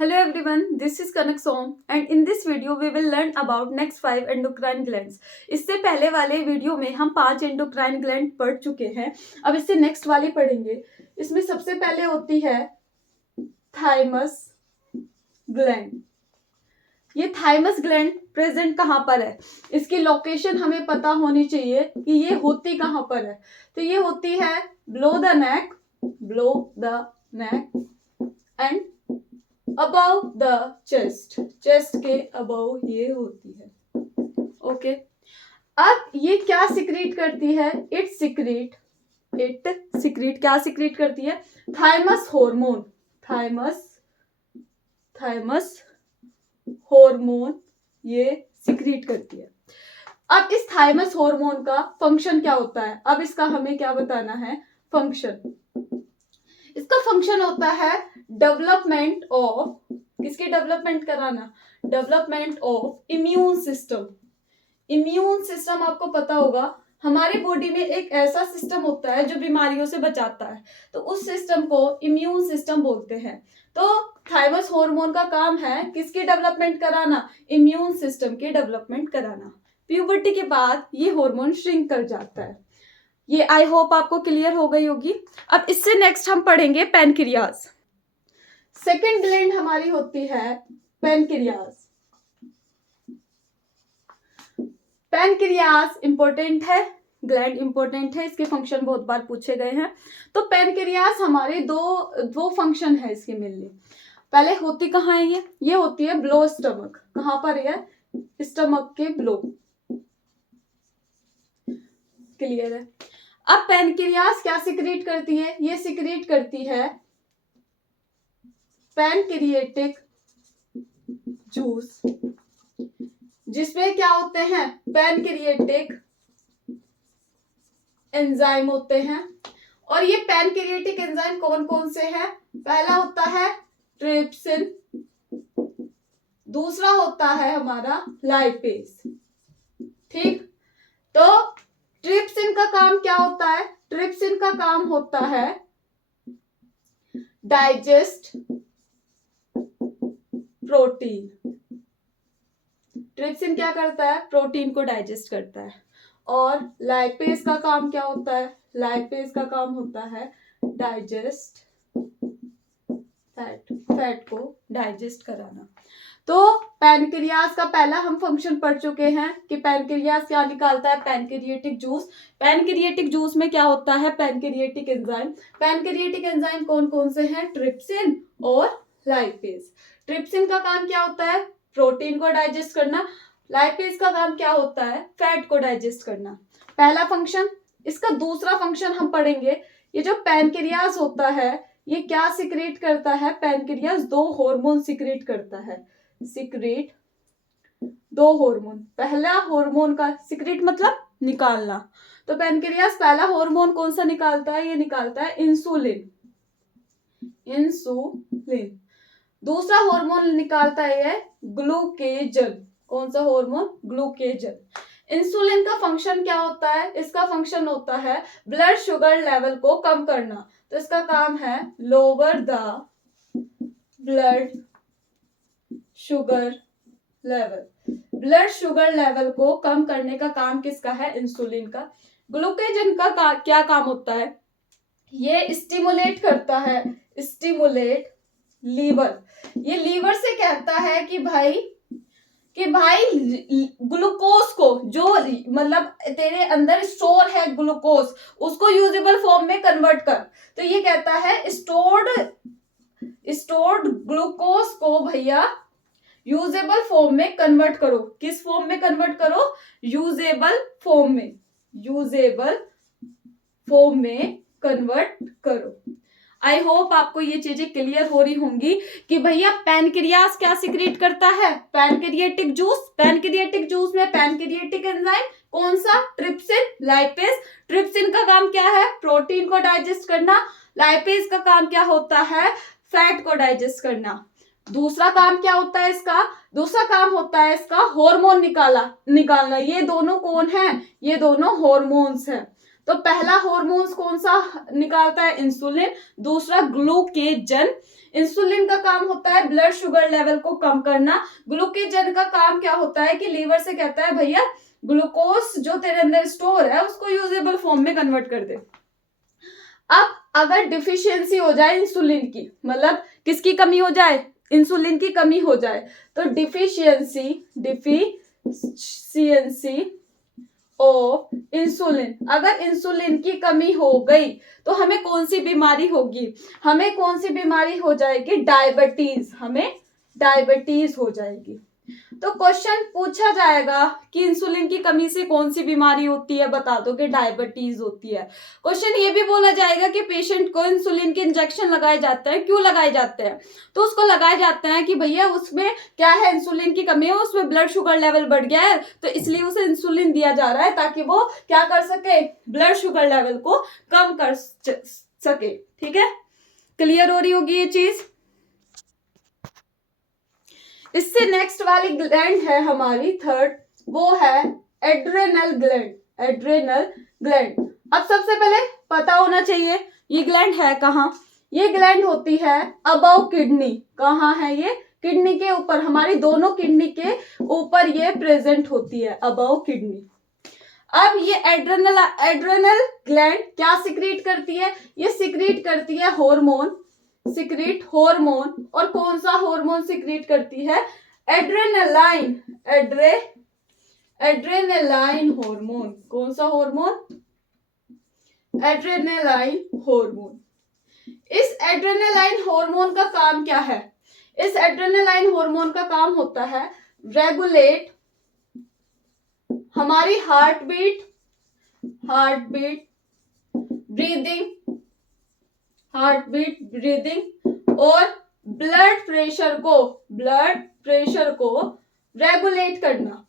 Hello everyone, this is Kanak Som and in this video we will learn about next 5 endocrine glands. इससे पहले वाले video में हम 5 endocrine gland पढ़ चुके हैं. अब इससे नेक्स्ट वाली पढ़ेंगे. इसमें सबसे पहले होती है थाइमस ग्लैंड. ये थाइमस ग्लैंड प्रेजेंट कहाँ पर है, इसकी लोकेशन हमें पता होनी चाहिए कि ये होती कहाँ पर है. तो ये होती है below the neck and above the chest के above ये होती है. ओके अब ये क्या सिक्रीट करती है? इट सिक्रीट क्या सिक्रीट करती है? थाइमस हार्मोन ये सिक्रीट करती है. अब इस थाइमस हार्मोन का फंक्शन क्या होता है? अब इसका हमें क्या बताना है? फंक्शन. इसका फंक्शन होता है डेवलपमेंट ऑफ, किसकी डेवलपमेंट कराना? Development of immune system. Immune system आपको पता होगा हमारी बॉडी में एक ऐसा सिस्टम होता है जो बीमारियों से बचाता है, तो उस सिस्टम को इम्यून सिस्टम बोलते हैं. तो थाइमस हार्मोन का काम है किसकी डेवलपमेंट कराना? इम्यून सिस्टम की डेवलपमेंट कराना. प्यूबर्टी के बाद ये हार्मोन श्रिंक कर जाता है. ये आई होप आपको क्लियर हो गई होगी. अब इससे नेक्स्ट हम पढ़ेंगे पैनक्रियाज. सेकेंड ग्लैंड हमारी होती है पैनक्रियाज. पैनक्रियाज इंपॉर्टेंट है, ग्लैंड इंपॉर्टेंट है, इसके फंक्शन बहुत बार पूछे गए हैं. तो पैनक्रियाज हमारे दो फंक्शन है इसके मिलने. पहले होती कहाँ है? ये होती है बिलो स्टमक. कहाँ पर है? स्टमक के बिलो. क्लियर है. अब पैनक्रियाज क्या सिक्रीट करती है? ये सिक्रीट करती है पैनक्रिएटिक जूस, जिसमें क्या होते हैं? पैनक्रिएटिक एंजाइम होते हैं. और ये पैनक्रिएटिक एंजाइम कौन कौन से हैं? पहला होता है ट्रिप्सिन, दूसरा होता है हमारा लाइपेज. ठीक, तो ट्रिप्सिन का काम क्या होता है? ट्रिप्सिन का काम होता है डाइजेस्ट प्रोटीन. ट्रिप्सिन क्या करता है? प्रोटीन को डाइजेस्ट करता है. और लाइपेज का काम क्या होता है? लाइपेज का काम होता है डाइजेस्ट फैट को डाइजेस्ट कराना. तो पैनक्रियाज का पहला हम फंक्शन पढ़ चुके हैं कि पैनक्रियाज क्या निकालता है? Pancreatic juice. पैनक्रिएटिक जूस में क्या होता है? Pancreatic enzyme. पैनक्रिएटिक एंजाइम कौन कौन से हैं? ट्रिप्सिन और लाइपेज. ट्रिप्सिन का काम क्या होता है? प्रोटीन को डाइजेस्ट करना. लाइपेज का काम क्या होता है? फैट को डाइजेस्ट करना. पहला फंक्शन. इसका दूसरा फंक्शन हम पढ़ेंगे. ये जो पैनक्रियाज होता है ये क्या सिक्रेट करता है? पैनक्रियाज दो हार्मोन सिक्रेट करता है. सिक्रेट दो हार्मोन. पहला हार्मोन का सिक्रेट मतलब निकालना. तो पैनक्रियाज पहला हार्मोन कौन सा निकालता है? ये निकालता है इंसुलिन. दूसरा हार्मोन निकालता है ग्लूकेजन. कौन सा हार्मोन? ग्लूकेजन. इंसुलिन का फंक्शन क्या होता है? इसका फंक्शन होता है ब्लड शुगर लेवल को कम करना. तो इसका काम है lower the blood sugar level. Blood sugar level को कम करने का काम किसका है? इंसुलिन का. ग्लूकेजन का क्या काम होता है? ये स्टिमुलेट करता है, स्टिमुलेट लीवर. ये लीवर से कहता है कि भाई ग्लूकोज को, जो मतलब तेरे अंदर स्टोर है ग्लूकोज, उसको यूजेबल फॉर्म में कन्वर्ट कर. तो ये कहता है स्टोर्ड ग्लूकोज को भैया यूजेबल फॉर्म में कन्वर्ट करो. किस फॉर्म में कन्वर्ट करो? यूजेबल फॉर्म में कन्वर्ट करो. आई होप आपको ये चीजें क्लियर हो रही होंगी कि भैया पैनक्रियाज क्या सिक्रीट करता है? Pancreatic juice. पैनक्रिएटिक जूस में पैनक्रिएटिक एंजाइम कौन सा? Trypsin, lipase. ट्रिप्सिन का काम क्या है? प्रोटीन को डाइजेस्ट करना. लाइपेज का काम क्या होता है? फैट को डाइजेस्ट करना. दूसरा काम क्या होता है इसका? दूसरा काम होता है इसका हार्मोन निकालना. ये दोनों कौन है? ये दोनों हार्मोन्स हैं. तो पहला हार्मोन्स कौन सा निकालता है? इंसुलिन। दूसरा ग्लूकेजन। इंसुलिन का काम होता है ब्लड शुगर लेवल को कम करना। ग्लूकेजन का काम क्या होता है कि लीवर से कहता है भैया ग्लूकोज जो तेरे अंदर स्टोर है उसको यूजेबल फॉर्म में कन्वर्ट कर दे। अब अगर डिफिशियंसी हो जाए इंसुलिन की, मतलब किसकी कमी हो जाए? इंसुलिन की कमी हो जाए, तो डिफिशियंसी ऑफ इंसुलिन, अगर इंसुलिन की कमी हो गई तो हमें कौन सी बीमारी होगी? हमें कौन सी बीमारी हो जाएगी? डायबिटीज। हमें डायबिटीज हो जाएगी। तो क्वेश्चन पूछा जाएगा कि इंसुलिन की कमी से कौन सी बीमारी होती है, बता दो कि डायबिटीज होती है। क्वेश्चन ये भी बोला जाएगा कि पेशेंट को इंसुलिन के इंजेक्शन लगाए जाते हैं, क्यों लगाए जाते हैं? तो उसको लगाए जाते हैं कि भैया उसमें क्या है, इंसुलिन की कमी है, उसमें ब्लड शुगर लेवल बढ़ गया है, तो इसलिए उसे इंसुलिन दिया जा रहा है ताकि वो क्या कर सके? ब्लड शुगर लेवल को कम कर सके। ठीक है, क्लियर हो रही होगी ये चीज। इससे नेक्स्ट वाली ग्लैंड है हमारी थर्ड, वो है एड्रेनल ग्लैंड। एड्रेनल ग्लैंड, अब सबसे पहले पता होना चाहिए ये ग्लैंड है कहाँ? ये ग्लैंड होती है अबव किडनी। कहाँ है ये? किडनी के ऊपर, हमारी दोनों किडनी के ऊपर ये प्रेजेंट होती है, अबव किडनी। अब ये एड्रेनल ग्लैंड क्या सिक्रीट करती है? ये सिक्रीट करती है हार्मोन, सिक्रीट हार्मोन। और कौन सा हार्मोन सिक्रीट करती है? एड्रेनालाइन। Adrenaline hormone. कौन सा हार्मोन? Adrenaline hormone. इस एड्रेनालाइन हार्मोन का काम क्या है? इस एड्रेनालाइन हार्मोन का काम होता है रेगुलेट हमारी हार्ट बीट, ब्रीदिंग और ब्लड प्रेशर को रेगुलेट करना,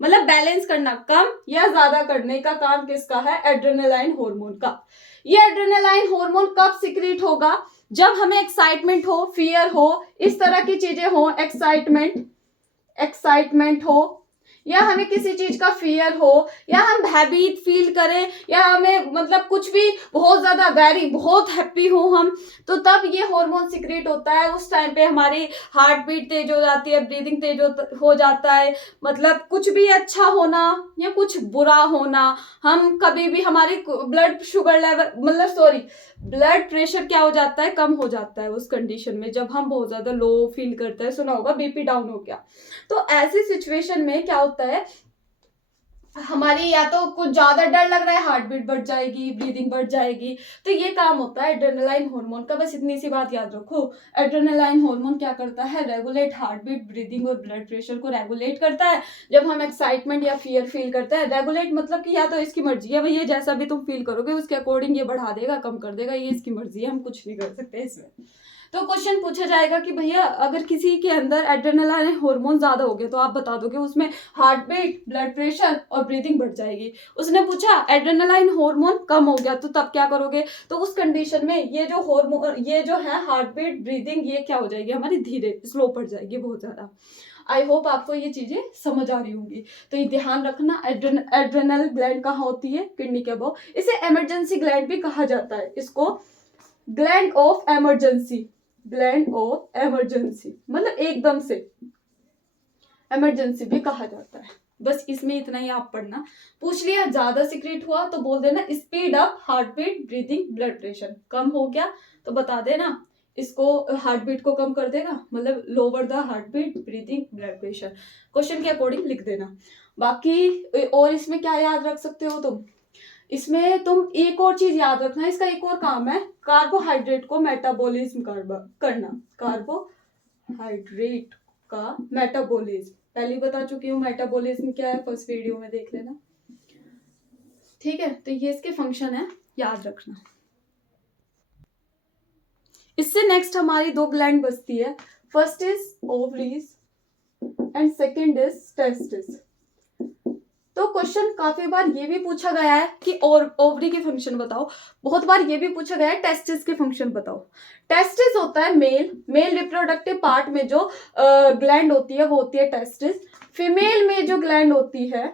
मतलब बैलेंस करना, कम या ज्यादा करने का काम किसका है? एड्रेनालाइन हार्मोन का। ये एड्रेनालाइन हार्मोन कब सिक्रीट होगा? जब हमें एक्साइटमेंट हो, फियर हो, इस तरह की चीजें हो, एक्साइटमेंट हो, या हमें किसी चीज का फियर हो, या हम भयभीत फील करें, या हमें मतलब कुछ भी बहुत ज्यादा बहुत हैप्पी हो हम, तो तब ये हार्मोन सिक्रेट होता है। उस टाइम पे हमारी हार्ट बीट तेज हो जाती है, ब्रीदिंग तेज हो जाता है, मतलब कुछ भी अच्छा होना या कुछ बुरा होना, हम कभी भी हमारी blood sugar level blood pressure क्या हो जाता है? कम हो जाता है उस कंडीशन में, जब हम बहुत ज्यादा लो फील करते हैं। सुना होगा बीपी डाउन हो गया। तो ऐसी सिचुएशन में क्या होता है, हमारी या तो कुछ ज्यादा डर लग रहा है, हार्ट बीट बढ़ जाएगी, ब्रीदिंग बढ़ जाएगी, तो ये काम होता है एड्रेनालाइन हार्मोन का। बस इतनी सी बात याद रखो, एड्रेनालाइन हार्मोन क्या करता है? रेगुलेट हार्ट बीट, ब्रीदिंग और ब्लड प्रेशर को रेगुलेट करता है जब हम एक्साइटमेंट या फियर फील करते हैं। रेगुलेट मतलब कि या तो इसकी मर्जी है भैया, जैसा भी तुम फील करोगे उसके अकॉर्डिंग ये बढ़ा देगा, कम कर देगा, ये इसकी मर्जी है, हम कुछ नहीं कर सकते इसमें। तो क्वेश्चन पूछा जाएगा कि भैया अगर किसी के अंदर एड्रेनालाइन हार्मोन ज्यादा हो गया तो आप बता दोगे उसमें हार्ट बीट, ब्लड प्रेशर और ब्रीदिंग बढ़ जाएगी। उसने पूछा एड्रेनालाइन हार्मोन कम हो गया तो तब क्या करोगे? तो उस कंडीशन में ये जो हार्मोन, ये जो है हार्ट बीट, ब्रीदिंग, ये क्या हो जाएगी हमारी? धीरे स्लो पड़ जाएगी बहुत ज्यादा। आई होप आपको ये चीजें समझ आ रही होंगी। तो ये ध्यान रखना, एड्रेनल ग्लैंड कहाँ होती है? किडनी के अबव। इसे इमरजेंसी ग्लैंड भी कहा जाता है, इसको ग्लैंड ऑफ इमरजेंसी, मतलब एकदम से इमरजेंसी भी कहा जाता है। बस इसमें इतना ही आप पढ़ना। पूछ लिया ज्यादा सीक्रेट हुआ तो बोल देना speed up heart beat, breathing, blood pressure. कम हो गया तो बता देना इसको हार्ट बीट को कम कर देगा, मतलब lower the heart beat, breathing, blood pressure. Question के अकॉर्डिंग लिख देना। बाकी और इसमें क्या याद रख सकते हो तुम? इसमें तुम एक और चीज याद रखना, इसका एक और काम है, कार्बोहाइड्रेट को मेटाबॉलिज्म करना। कार्बोहाइड्रेट का मेटाबॉलिज्म पहले बता चुकी हूँ, मेटाबॉलिज्म क्या है फर्स्ट वीडियो में देख लेना। ठीक है, तो ये इसके फंक्शन है, याद रखना। इससे नेक्स्ट हमारी दो ग्लैंड बचती है, first is ovaries and second is testis. तो क्वेश्चन काफी बार ये भी पूछा गया है कि ओवरी के फंक्शन बताओ, बहुत बार ये भी पूछा गया है टेस्टिस के फंक्शन बताओ। टेस्टिस होता है मेल रिप्रोडक्टिव पार्ट में जो ग्लैंड होती है वो होती है टेस्टिस। फीमेल में जो ग्लैंड होती है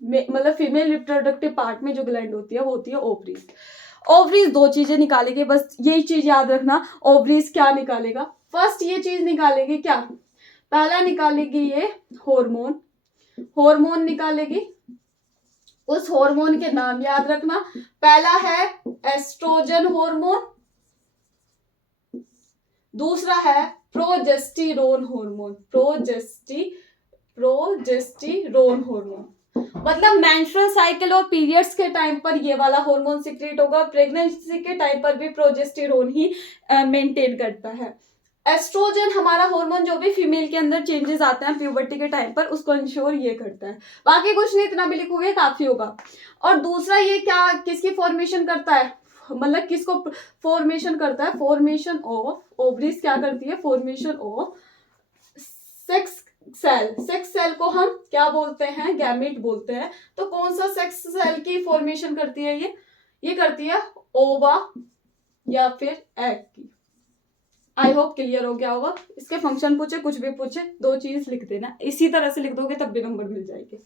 मतलब फीमेल रिप्रोडक्टिव पार्ट में जो ग्लैंड होती है वो होती है ओवरीज। ओवरीज दो चीजें निकालेगी, बस यही चीज याद रखना। ओवरीज क्या निकालेगा, फर्स्ट ये चीज निकालेगी क्या, पहला निकालेगी ये हार्मोन, हार्मोन निकालेगी। उस हार्मोन के नाम याद रखना, पहला है एस्ट्रोजन हार्मोन, दूसरा है प्रोजेस्टेरोन हार्मोन, प्रोजेस्टेरोन हार्मोन। मतलब मेंस्ट्रुअल साइकिल और पीरियड्स के टाइम पर ये वाला हार्मोन सीक्रेट होगा, प्रेगनेंसी के टाइम पर भी प्रोजेस्टेरोन ही मेंटेन करता है। एस्ट्रोजन हमारा हार्मोन जो भी फीमेल के अंदर चेंजेस आते हैं प्यूबर्टी के टाइम पर, उसको इंश्योर ये करता है। बाकी कुछ नहीं, इतना भी लिखोगे काफी होगा। और दूसरा ये क्या, किसकी फॉर्मेशन करता है, मतलब किसको फॉर्मेशन करता है, फॉर्मेशन ऑफ ओवरीज क्या करती है, formation of sex cell. Sex cell को हम क्या बोलते हैं, गैमेट बोलते हैं। तो कौन सा सेक्स सेल की फॉर्मेशन करती है ये करती है ओवा या फिर एग की। आई होप क्लियर हो गया होगा। इसके फंक्शन पूछे, कुछ भी पूछे, दो चीज लिख देना, इसी तरह से लिख दोगे तब भी नंबर मिल जाएंगे।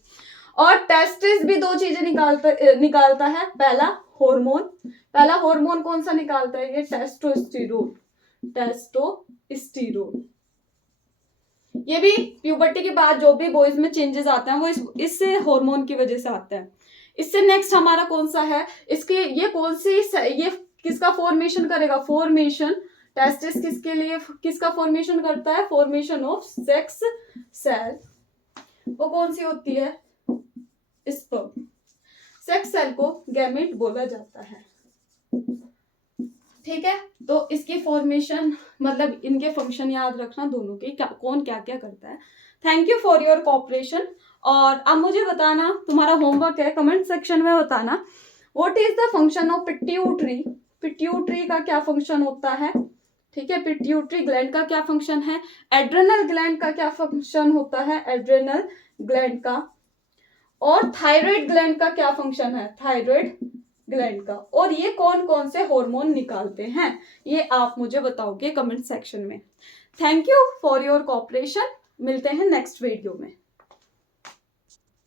और टेस्टिस भी दो चीजें निकालता है, पहला हार्मोन कौन सा निकालता है, ये टेस्टोस्टेरोन, टेस्टोस्टेरोन। ये भी प्यूबर्टी के बाद जो भी बॉयज में चेंजेस आते हैं वो इससे हार्मोन की वजह से आता है। इससे नेक्स्ट हमारा कौन सा है, इसके ये कौन सी, ये किसका फॉर्मेशन करेगा, फॉर्मेशन टेस्टिस किसके लिए, किसका फॉर्मेशन करता है, फॉर्मेशन ऑफ सेक्स सेल। वो कौन सी होती है, स्पर्म। सेक्स सेल को गैमेट बोला जाता है, ठीक है। तो इसकी फॉर्मेशन मतलब इनके फंक्शन याद रखना दोनों के, कौन क्या क्या करता है। Thank you for your cooperation. और अब मुझे बताना, तुम्हारा होमवर्क है, कमेंट सेक्शन में बताना what is the function of pituitary. Pituitary का क्या फंक्शन होता है, ठीक है। पिट्यूटरी ग्लैंड का क्या फंक्शन है, एड्रेनल ग्लैंड का क्या फंक्शन होता है, एड्रेनल ग्लैंड का। और थायराइड ग्लैंड का क्या फंक्शन है, थायराइड ग्लैंड का। और ये कौन कौन से हार्मोन निकालते हैं, ये आप मुझे बताओगे कमेंट सेक्शन में। Thank you for your cooperation. मिलते हैं नेक्स्ट वीडियो में।